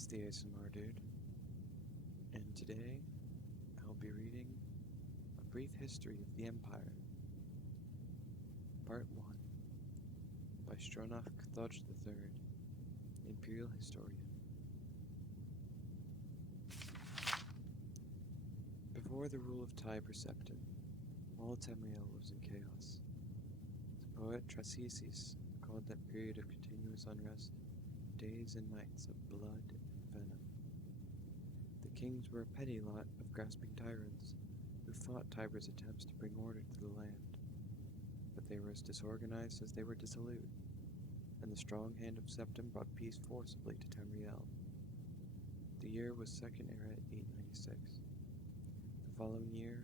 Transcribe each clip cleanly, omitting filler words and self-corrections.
It's TheASMRDude, and today I'll be reading A Brief History of the Empire, Part 1, by Stronach III, Imperial Historian. Before the rule of Tiber Septim, all Tamriel was in chaos. The poet Trasisis called that period of continuous unrest days and nights of blood and venom. The kings were a petty lot of grasping tyrants who fought Tiber's attempts to bring order to the land, but they were as disorganized as they were dissolute, and the strong hand of Septim brought peace forcibly to Tamriel. The year was Second Era 896. The following year,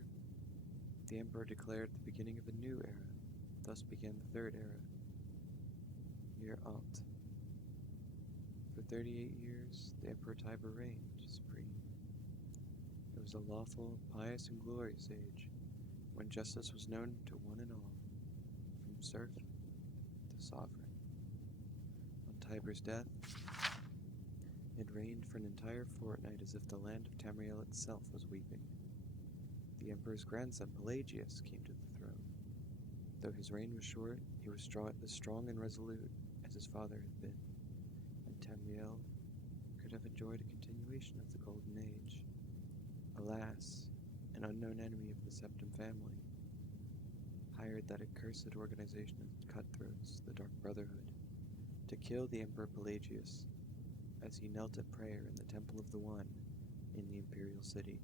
the Emperor declared the beginning of a new era. Thus began the Third Era, year Alt. For 38 years, the Emperor Tiber reigned supreme. It was a lawful, pious, and glorious age, when justice was known to one and all, from serf to sovereign. On Tiber's death, it reigned for an entire fortnight as if the land of Tamriel itself was weeping. The Emperor's grandson, Pelagius, came to the throne. Though his reign was short, he was as strong and resolute as his father had been, and Tamriel could have enjoyed a continuation of the Golden Age. Alas, an unknown enemy of the Septim family hired that accursed organization of cutthroats, the Dark Brotherhood, to kill the Emperor Pelagius as he knelt at prayer in the Temple of the One in the Imperial City.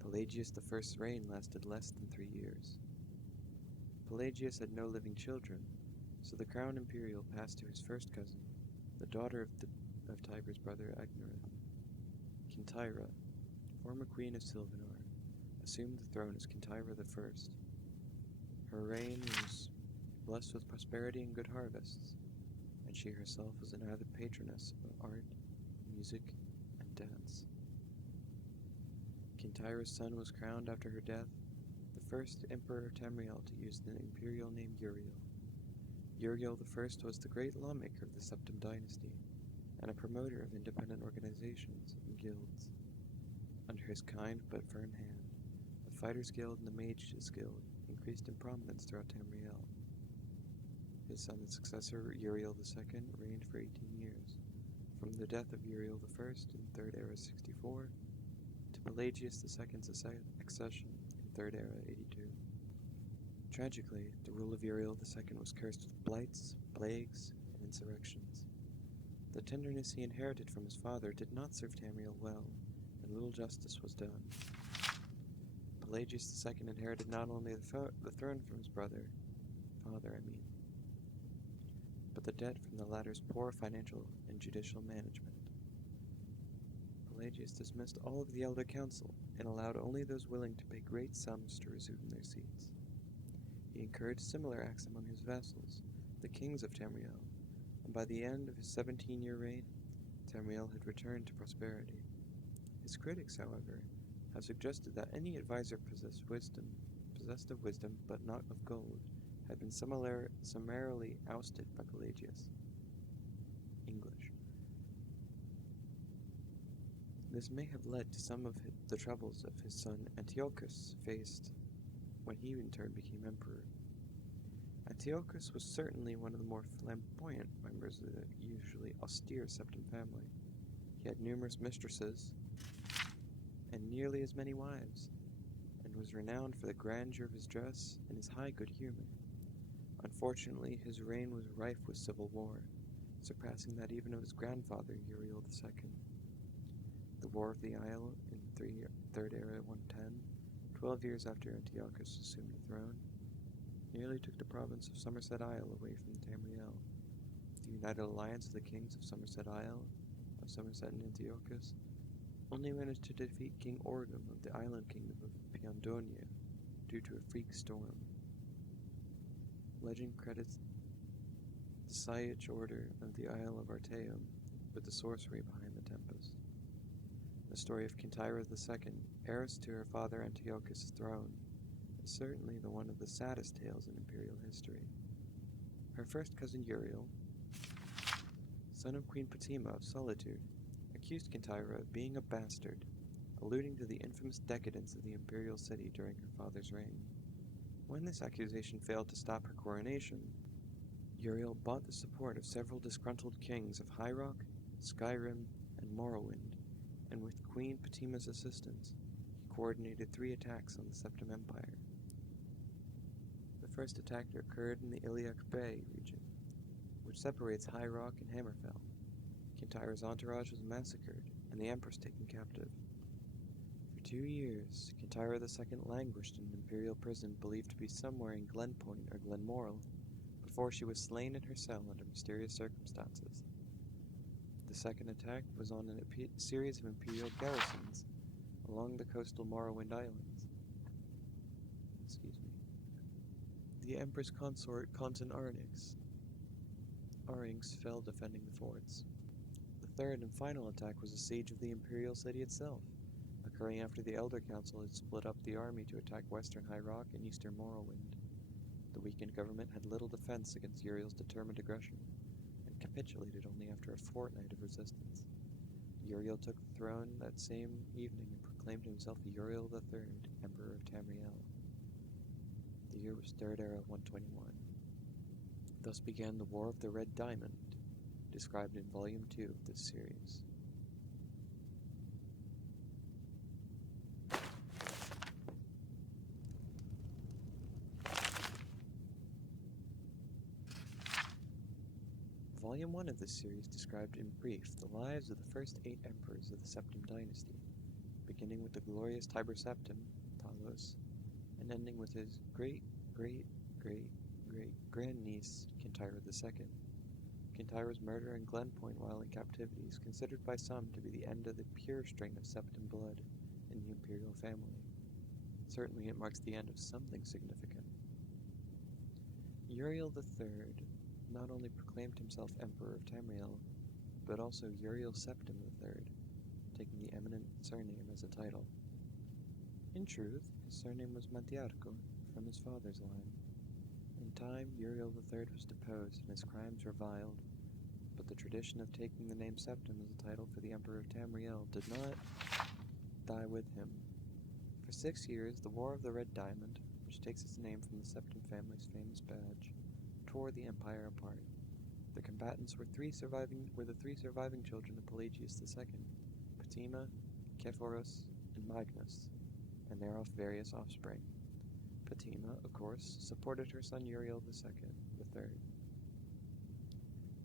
Pelagius I's reign lasted less than 3 years. Pelagius had no living children, so the crown imperial passed to his first cousin, the daughter of Tiber's brother Agnerith. Kintyra, former queen of Silvanor, assumed the throne as Kintyra I. Her reign was blessed with prosperity and good harvests, and she herself was an avid patroness of art, music, and dance. Kintyra's son was crowned after her death, the first emperor of Tamriel to use the imperial name Uriel. Uriel I was the great lawmaker of the Septim dynasty, and a promoter of independent organizations and guilds. Under his kind but firm hand, the Fighters Guild and the Mages Guild increased in prominence throughout Tamriel. His son and successor, Uriel II, reigned for 18 years, from the death of Uriel I in Third Era 64 to Pelagius II's accession in Third Era 82. Tragically, the rule of Uriel II was cursed with blights, plagues, and insurrections. The tenderness he inherited from his father did not serve Tamriel well, and little justice was done. Pelagius II inherited not only the throne from his father, but the debt from the latter's poor financial and judicial management. Pelagius dismissed all of the elder council and allowed only those willing to pay great sums to resume their seats. He encouraged similar acts among his vassals, the kings of Tamriel, and by the end of his 17-year reign, Tamriel had returned to prosperity. His critics, however, have suggested that any advisor possessed of wisdom but not of gold, had been summarily ousted by Pelagius. English. This may have led to some of the troubles of his son Antiochus faced when he in turn became emperor. Antiochus was certainly one of the more flamboyant members of the usually austere Septim family. He had numerous mistresses and nearly as many wives, and was renowned for the grandeur of his dress and his high good humor. Unfortunately, his reign was rife with civil war, surpassing that even of his grandfather, Uriel II. The War of the Isle in Third Era 110, 12 years after Antiochus assumed the throne, nearly took the province of Somerset Isle away from Tamriel. The united alliance of the kings of Somerset Isle, of Somerset and Antiochus, only managed to defeat King Orgum of the island kingdom of Piondonia due to a freak storm. Legend credits the Saic order of the Isle of Artaeum with the sorcery behind the tempest. The story of Kintyra II, heiress to her father Antiochus' throne, is certainly one of the saddest tales in imperial history. Her first cousin Uriel, son of Queen Fatima of Solitude, accused Kintyra of being a bastard, alluding to the infamous decadence of the imperial city during her father's reign. When this accusation failed to stop her coronation, Uriel bought the support of several disgruntled kings of High Rock, Skyrim, and Morrowind, and with Queen Patima's assistance, he coordinated 3 attacks on the Septim Empire. The first attack occurred in the Iliac Bay region, which separates High Rock and Hammerfell. Kintyra's entourage was massacred, and the Empress taken captive. For 2 years, Kintyra II languished in an imperial prison believed to be somewhere in Glenpoint or Glenmoral, before she was slain in her cell under mysterious circumstances. The second attack was on a series of imperial garrisons along the coastal Morrowind Islands. The Empress consort Contin Arynx fell defending the forts. The third and final attack was a siege of the imperial city itself, occurring after the Elder Council had split up the army to attack western High Rock and eastern Morrowind. The weakened government had little defense against Uriel's determined aggression, and capitulated only after a fortnight of resistance. Uriel took the throne that same evening and proclaimed himself Uriel III, Emperor of Tamriel. The year was 3rd Era 121. Thus began the War of the Red Diamond, described in Volume 2 of this series. Volume 1 of this series described in brief the lives of the first 8 emperors of the Septim dynasty, beginning with the glorious Tiber Septim, Talos, and ending with his great-great-great-great-grandniece, Kintyra II. Kintyra's murder in Glenpoint while in captivity is considered by some to be the end of the pure strain of Septim blood in the imperial family. Certainly it marks the end of something significant. Uriel III not only proclaimed himself Emperor of Tamriel, but also Uriel Septim III, taking the eminent surname as a title. In truth, his surname was Mantiarco, from his father's line. In time, Uriel III was deposed and his crimes reviled, but the tradition of taking the name Septim as a title for the Emperor of Tamriel did not die with him. For 6 years, the War of the Red Diamond, which takes its name from the Septim family's famous badge, tore the empire apart. The combatants were the 3 surviving children of Pelagius II, Patima, Cephoros, and Magnus, and thereof various offspring. Patima, of course, supported her son Uriel II, the third,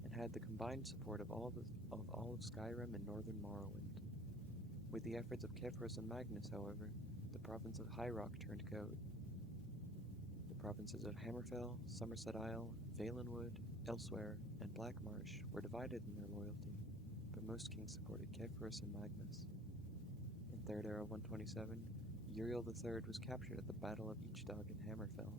and had the combined support of all of Skyrim and northern Morrowind. With the efforts of Cephoros and Magnus, however, the province of High Rock turned goat. The provinces of Hammerfell, Somerset Isle, Valenwood, Elsewhere, and Blackmarsh were divided in their loyalty, but most kings supported Cephoros and Magnus. In 3rd Era 127, Uriel III was captured at the Battle of Eachdog in Hammerfell.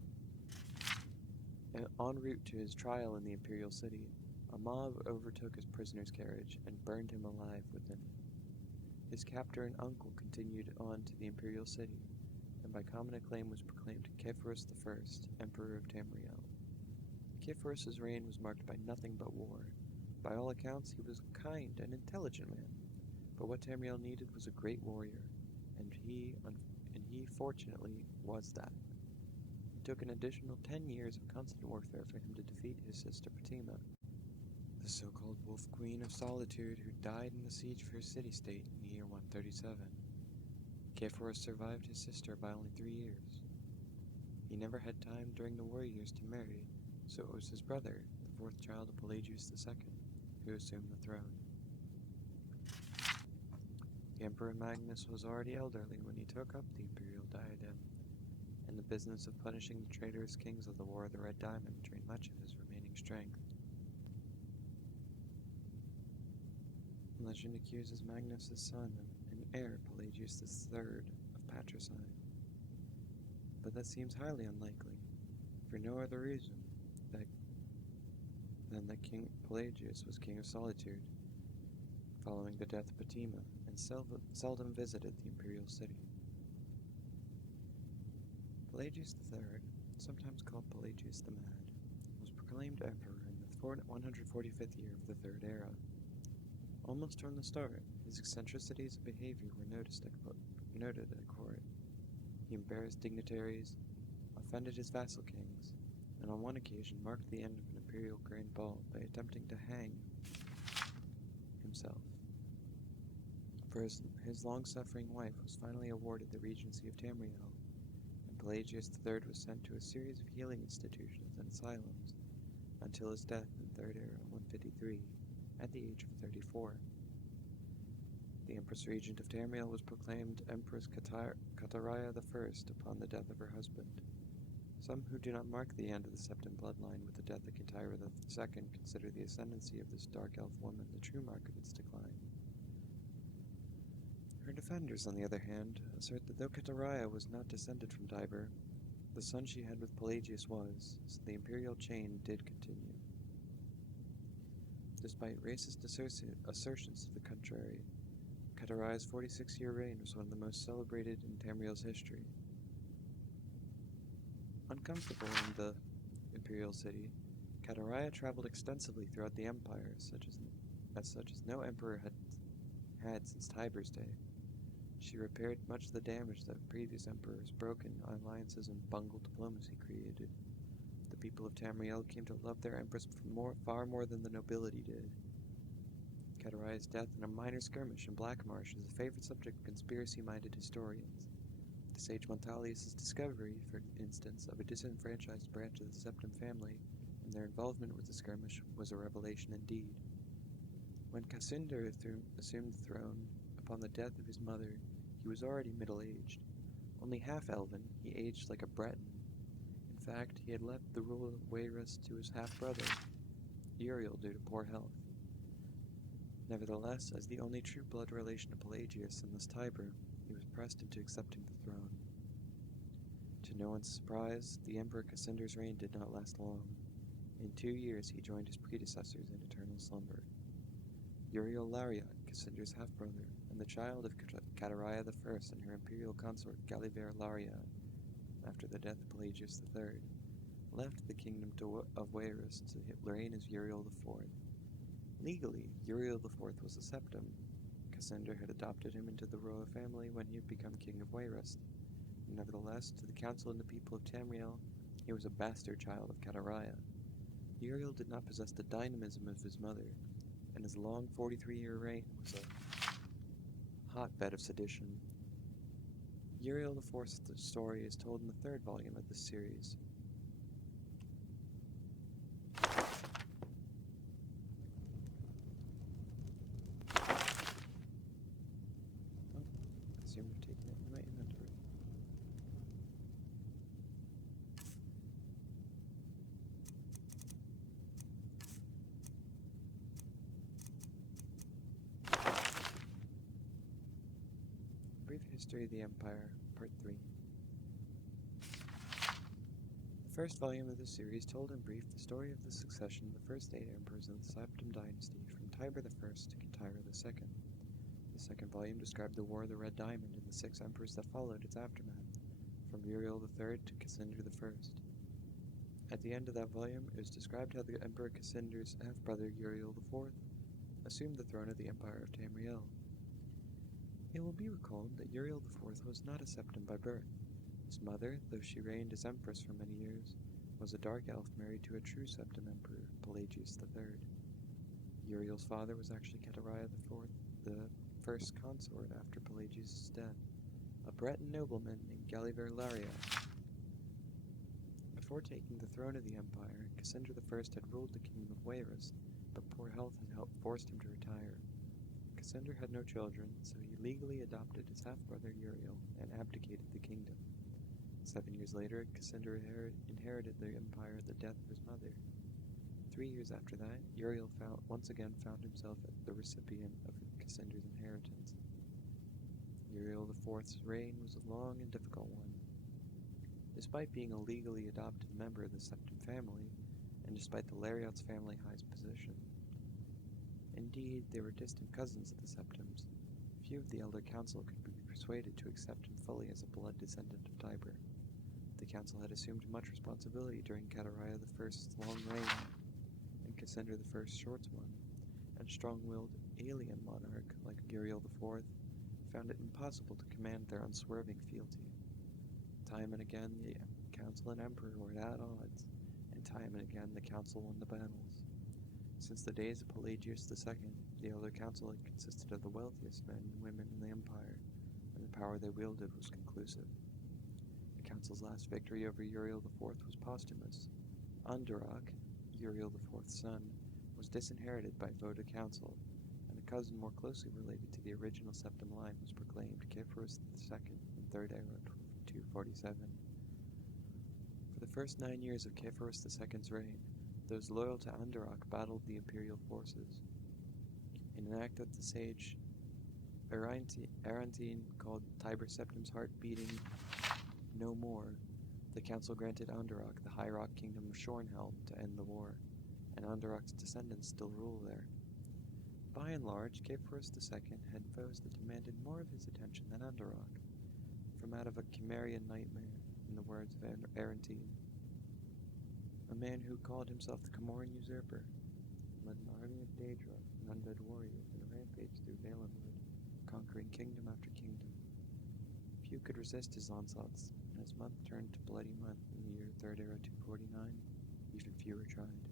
En route to his trial in the imperial city, a mob overtook his prisoner's carriage and burned him alive within it. His captor and uncle continued on to the imperial city, and by common acclaim was proclaimed Cephoros I, Emperor of Tamriel. Cephoros' reign was marked by nothing but war. By all accounts, he was a kind and intelligent man, but what Tamriel needed was a great warrior, and he fortunately was that. It took an additional 10 years of constant warfare for him to defeat his sister Patima, the so-called Wolf Queen of Solitude who died in the siege for his city-state in the year 137. Cephoros survived his sister by only 3 years. He never had time during the war years to marry, so it was his brother, the 4th child of Pelagius II, who assumed the throne. The Emperor Magnus was already elderly when he took up the imperial diadem, and the business of punishing the traitorous kings of the War of the Red Diamond drained much of his remaining strength. Legend accuses Magnus' son and heir Pelagius III of patricide, but that seems highly unlikely, for no other reason than that King Pelagius was king of Solitude, following the death of Patima, and seldom visited the imperial city. Pelagius III, sometimes called Pelagius the Mad, was proclaimed emperor in the 145th year of the 3rd Era. Almost from the start, his eccentricities of behavior were noted at court. He embarrassed dignitaries, offended his vassal kings, and on one occasion marked the end of an imperial grand ball by attempting to hang himself. For his long-suffering wife was finally awarded the regency of Tamriel, and Pelagius III was sent to a series of healing institutions and asylums until his death in Third Era 153, at the age of 34. The Empress Regent of Tamriel was proclaimed Empress Kataraya I upon the death of her husband. Some who do not mark the end of the Septim bloodline with the death of Katyra II consider the ascendancy of this dark elf woman the true mark of its decline. Her defenders, on the other hand, assert that though Kataraya was not descended from Tiber, the son she had with Pelagius was, so the imperial chain did continue. Despite racist assertions to the contrary, Kataraya's 46-year reign was one of the most celebrated in Tamriel's history. Uncomfortable in the imperial city, Kataraya traveled extensively throughout the empire, such as no emperor had since Tiber's day. She repaired much of the damage that previous emperors' broken alliances and bungled diplomacy created. The people of Tamriel came to love their empress far more than the nobility did. Kataraya's death in a minor skirmish in Blackmarsh is a favorite subject of conspiracy-minded historians. The sage Montalius' discovery, for instance, of a disenfranchised branch of the Septim family and their involvement with the skirmish was a revelation indeed. When Cassander assumed the throne upon the death of his mother, he was already middle-aged. Only half-elven, he aged like a Breton. In fact, he had left the rule of Wayrus to his half-brother, Uriel, due to poor health. Nevertheless, as the only true blood relation to Pelagius and thus Tiber, he was pressed into accepting the throne. To no one's surprise, the Emperor Cassander's reign did not last long. In 2 years, he joined his predecessors in eternal slumber. Uriel Lariat, Cassander's half-brother, and the child of Kataraya I and her imperial consort Galiver Lariat, after the death of Pelagius III, left the kingdom of Wayrus to reign as Uriel IV. Legally, Uriel IV was a septim. Cassander had adopted him into the royal family when he had become king of Wayrus. Nevertheless, to the council and the people of Tamriel, he was a bastard child of Kataraya. Uriel did not possess the dynamism of his mother, and his long 43-year reign was a hotbed of sedition. Uriel IV's story is told in the 3rd volume of this series. I assume I've taken it in my inventory. Brief History of the Empire, Part 3. The first volume of this series told in brief the story of the succession of the first 8 emperors of the Septim dynasty, from Tiber I to Katyra II. The second volume described the War of the Red Diamond and the 6 emperors that followed its aftermath, from Uriel III to Cassander I. At the end of that volume, it was described how the Emperor Cassander's half-brother Uriel IV assumed the throne of the Empire of Tamriel. It will be recalled that Uriel IV was not a septim by birth. His mother, though she reigned as empress for many years, was a dark elf married to a true septim emperor, Pelagius III. Uriel's father was actually Kataraya IV, the first consort after Pelagius' death, a Breton nobleman named Galiver Lariat. Before taking the throne of the empire, Cassander I had ruled the kingdom of Wayrus, but poor health had forced him to retire. Cassander had no children, so he legally adopted his half-brother Uriel and abdicated the kingdom. 7 years later, Cassander inherited the empire at the death of his mother. 3 years after that, Uriel once again found himself the recipient of Cassander's inheritance. Uriel IV's reign was a long and difficult one. Despite being a legally adopted member of the Septim family, and despite the Lariat's family highest position. Indeed, they were distant cousins of the Septims. Few of the Elder Council could be persuaded to accept him fully as a blood descendant of Tiber. The council had assumed much responsibility during Kataraya I's long reign, and Cassander I's short one, and strong-willed alien monarch like Uriel IV found it impossible to command their unswerving fealty. Time and again, the council and emperor were at odds, and time and again the council won the battles. Since the days of Pelagius II, the Elder Council had consisted of the wealthiest men and women in the empire, and the power they wielded was conclusive. The council's last victory over Uriel IV was posthumous. Underoch, Uriel IV's son, was disinherited by vote of council, and a cousin more closely related to the original septim line was proclaimed Cephorus II in Third Era 247. For the first 9 years of Cephorus II's reign, those loyal to Underoch battled the imperial forces. In an act of the sage Arantine called Tiber Septim's Heart Beating No More, the council granted Underoch the High Rock Kingdom of Shornhelm to end the war, and Underoch's descendants still rule there. By and large, Cephorus II had foes that demanded more of his attention than Underoch, from out of a Cimmerian nightmare, in the words of Arantine. A man who called himself the Comoran Usurper, led an army of Daedra and undead warriors in a rampage through Valenwood, conquering kingdom after kingdom. Few could resist his onslaughts, and his month turned to Bloody Month in the year Third Era 249, even fewer tried.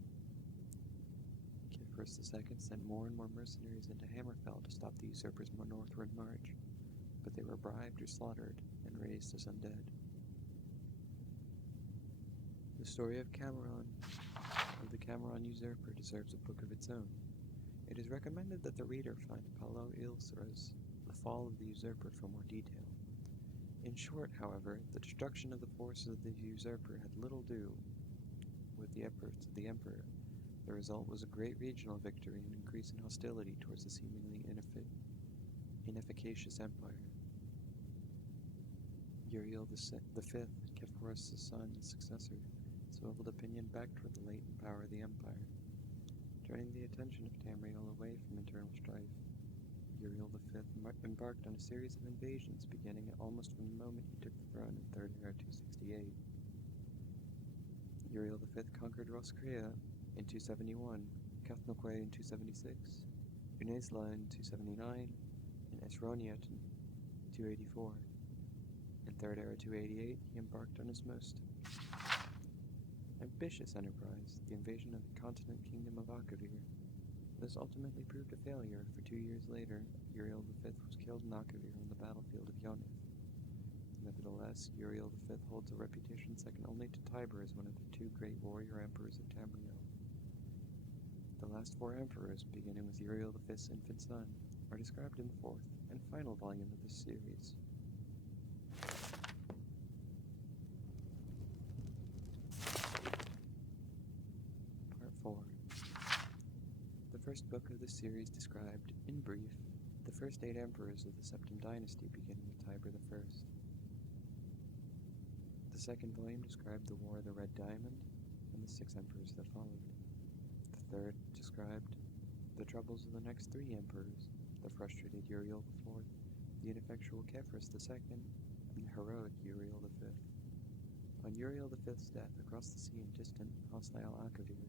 Cephorus II sent more and more mercenaries into Hammerfell to stop the usurper's more northward march, but they were bribed or slaughtered and raised as undead. The story of the Cameron usurper, deserves a book of its own. It is recommended that the reader find Paulo Ilsra's The Fall of the Usurper for more detail. In short, however, the destruction of the forces of the usurper had little to do with the efforts of the emperor. The result was a great regional victory and increase in hostility towards the seemingly inefficacious empire. Uriel V, Cephorus' son and successor, swiveled opinion back toward the latent power of the empire, turning the attention of Tamriel away from internal strife. Uriel V embarked on a series of invasions beginning almost from the moment he took the throne in Third Era 268. Uriel V conquered Roscrea in 271, Cathnokwe in 276, Unesla in 279, and Esroniet in 284. In Third Era 288, he embarked on his most ambitious enterprise, the invasion of the continent kingdom of Akavir. This ultimately proved a failure, for 2 years later, Uriel V was killed in Akavir on the battlefield of Yonith. Nevertheless, Uriel V holds a reputation second only to Tiber as one of the 2 great warrior emperors of Tamriel. The last 4 emperors, beginning with Uriel V's infant son, are described in the 4th and final volume of this series. Part 4. The first book of this series described, in brief, the first 8 emperors of the Septim dynasty beginning with Tiber I. The second volume described the War of the Red Diamond and the 6 emperors that followed. The third described the troubles of the next 3 emperors, the frustrated Uriel IV, the ineffectual Cephorus II, and the heroic Uriel V. On Uriel V's death across the sea in distant, hostile Akavir,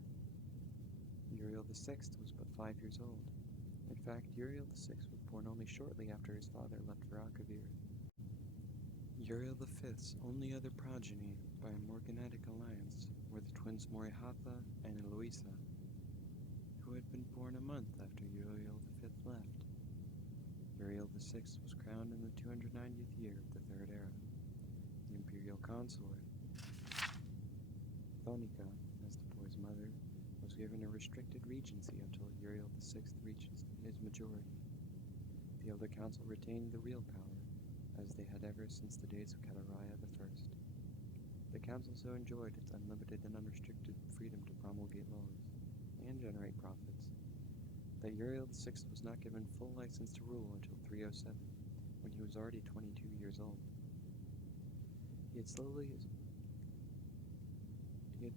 Uriel VI was but 5 years old. In fact, Uriel VI was born only shortly after his father left for Akavir. Uriel V's only other progeny by a morganatic alliance were the twins Morihatha and Eloisa, who had been born a month after Uriel V left. Uriel VI was crowned in the 290th year of the Third Era. The imperial consort, Thonica, as the boy's mother, was given a restricted regency until Uriel VI reached his majority. The Elder Council retained the real power, as they had ever since the days of Kataraya I. The council so enjoyed its unlimited and unrestricted freedom to promulgate laws and generate profits that Uriel VI was not given full license to rule until 307, when he was already 22 years old. He had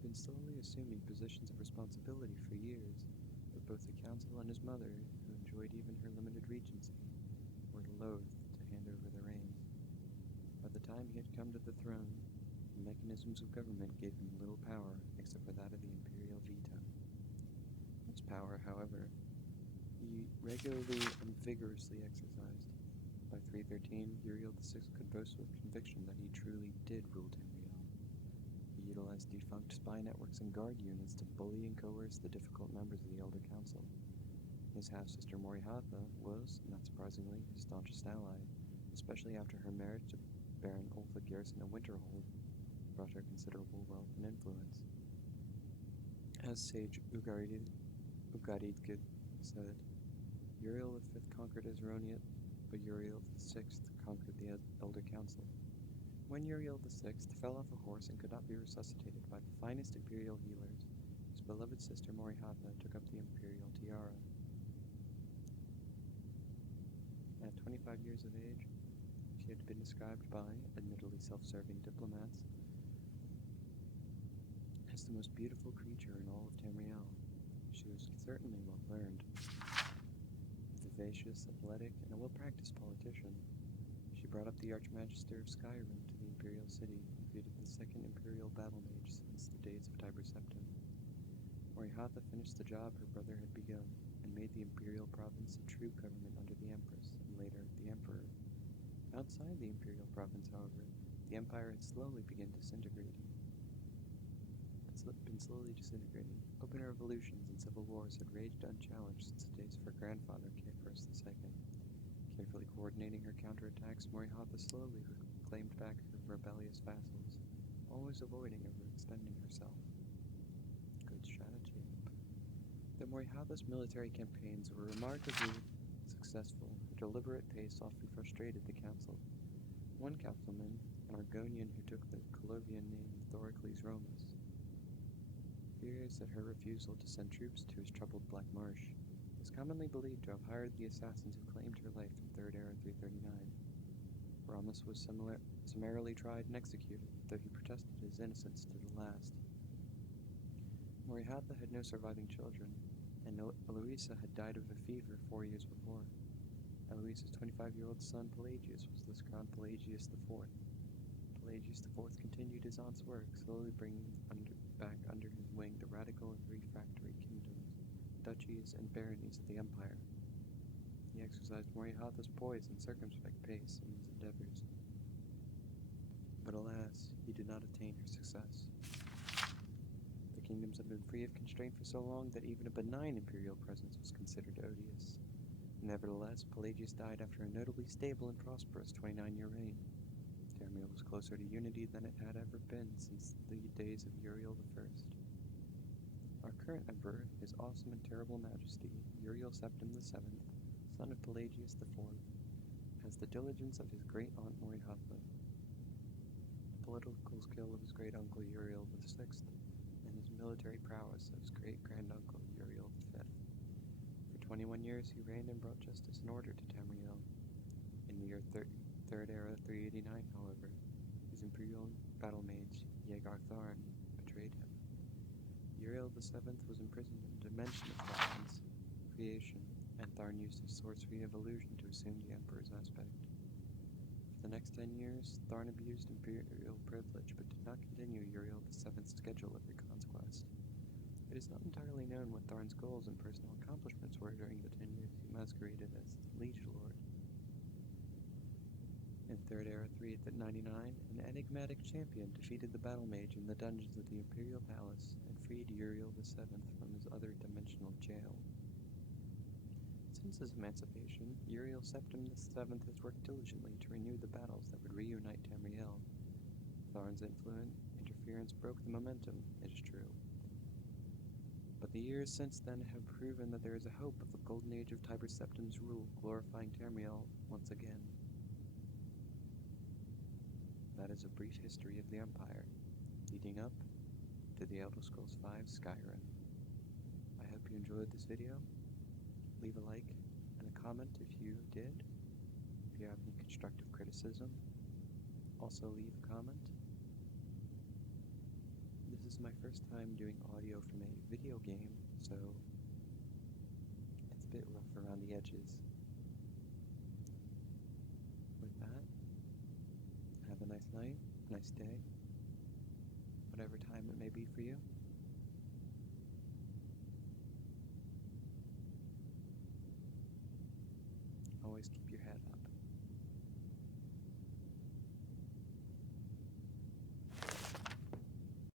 been slowly assuming positions of responsibility for years, but both the council and his mother, who enjoyed even her limited regency, were loath to hand over the reins. By the time he had come to the throne, the mechanisms of government gave him little power except for that of the imperial veto. This power, however, he regularly and vigorously exercised. By 313, Uriel VI could boast with conviction that he truly did rule Tamriel. He utilized defunct spy networks and guard units to bully and coerce the difficult members of the Elder Council. His half-sister Morihatha was, not surprisingly, his staunchest ally, especially after her marriage to Baron Ulfa Garrison of Winterhold brought her considerable wealth and influence. As sage Ugaridgid said, Uriel V conquered Azroniat, but Uriel VI conquered the Elder Council. When Uriel VI fell off a horse and could not be resuscitated by the finest Imperial healers, his beloved sister Morihatha took up the Imperial tiara. At 25 years of age, she had been described by, admittedly self-serving diplomats, as the most beautiful creature in all of Tamriel. She was certainly well-learned, vivacious, athletic, and a well-practiced politician. She brought up the Archmagister of Skyrim to the Imperial City and created the second Imperial Battle Mage since the days of Tiber Septim. Morihatha finished the job her brother had begun and made the Imperial province a true government under the Empress and later the Emperor. Outside the Imperial province, however, the Empire had slowly been disintegrating. Open revolutions and civil wars had raged unchallenged since the days of her grandfather, Kefros II. Carefully coordinating her counterattacks, Morihatha slowly reclaimed back her rebellious vassals, always avoiding overextending herself. Good strategy. Though Morihatha's military campaigns were remarkably successful, her deliberate pace often frustrated the council. One councilman, an Argonian who took the Colovian name of Thorocles Romus, fears that her refusal to send troops to his troubled Black Marsh is commonly believed to have hired the assassins who claimed her life in 3rd Era 339. Romus was summarily tried and executed, though he protested his innocence to the last. Morihatha had no surviving children, and Eloisa had died of a fever 4 years before. Eloisa's 25-year-old son Pelagius was thus crowned Pelagius IV. Pelagius IV continued his aunt's work, slowly bringing back under his wing the radical and refractory kingdoms, duchies, and baronies of the Empire. He exercised Morihatha's poise and circumspect pace in his endeavors. But alas, he did not attain her success. The kingdoms had been free of constraint for so long that even a benign imperial presence was considered odious. Nevertheless, Pelagius died after a notably stable and prosperous 29-year reign. Tamriel was closer to unity than it had ever been since the days of Uriel I. Our current emperor, His Awesome and Terrible Majesty, Uriel Septim VII, son of Pelagius IV, has the diligence of his great-aunt Morihatha, the political skill of his great-uncle Uriel VI, and his military prowess of his great-granduncle Uriel V. For 21 years he reigned and brought justice and order to Tamriel. In the year 3rd Era 389, however, his Imperial battle mage, Yegar Tharn, betrayed him. Uriel VII was imprisoned in a dimension of dragons, creation, and Tharn used his sorcery of illusion to assume the Emperor's aspect. For the next 10 years, Tharn abused Imperial privilege, but did not continue Uriel VII's schedule of reconquest. It is not entirely known what Tharn's goals and personal accomplishments were during the 10 years he masqueraded as Liege Lord. In 3rd Era 399, an enigmatic champion defeated the battle mage in the dungeons of the Imperial Palace and freed Uriel VII from his other dimensional jail. Since his emancipation, Uriel Septim VII has worked diligently to renew the battles that would reunite Tamriel. Tharn's interference broke the momentum, it is true. But the years since then have proven that there is a hope of a golden age of Tiber Septim's rule glorifying Tamriel once again. That is a brief history of the Empire, leading up to the Elder Scrolls V Skyrim. I hope you enjoyed this video. Leave a like and a comment if you did. If you have any constructive criticism, also leave a comment. This is my first time doing audio from a video game, so it's a bit rough around the edges. With that, have a nice night, nice day, whatever time it may be for you. always keep you